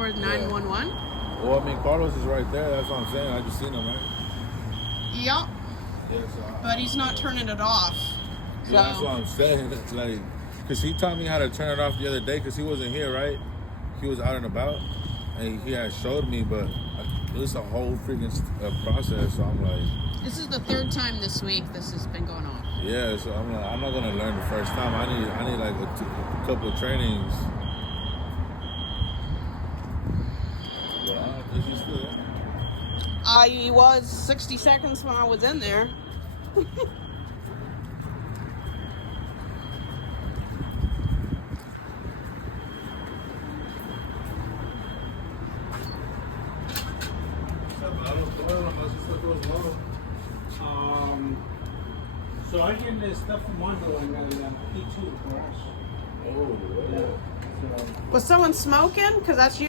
for 911? Well, I mean, Carlos is right there. That's what I'm saying. I just seen him, right? Yep. Yeah, so But he's not turning it off. So. yeah, that's what I'm saying. It's like, because he taught me how to turn it off the other day because he wasn't here, right? He was out and about, and he had showed me, but it was a whole freaking process. So I'm like, This is the third time this week this has been going on. yeah. So I'm like, I'm not gonna learn the first time. I need like a couple of trainings. Well, is he still there? I was 60 seconds when I was in there. So I get this stuff from Mondo and P2 for us. Oh, Yeah. So. Was someone smoking? Because that's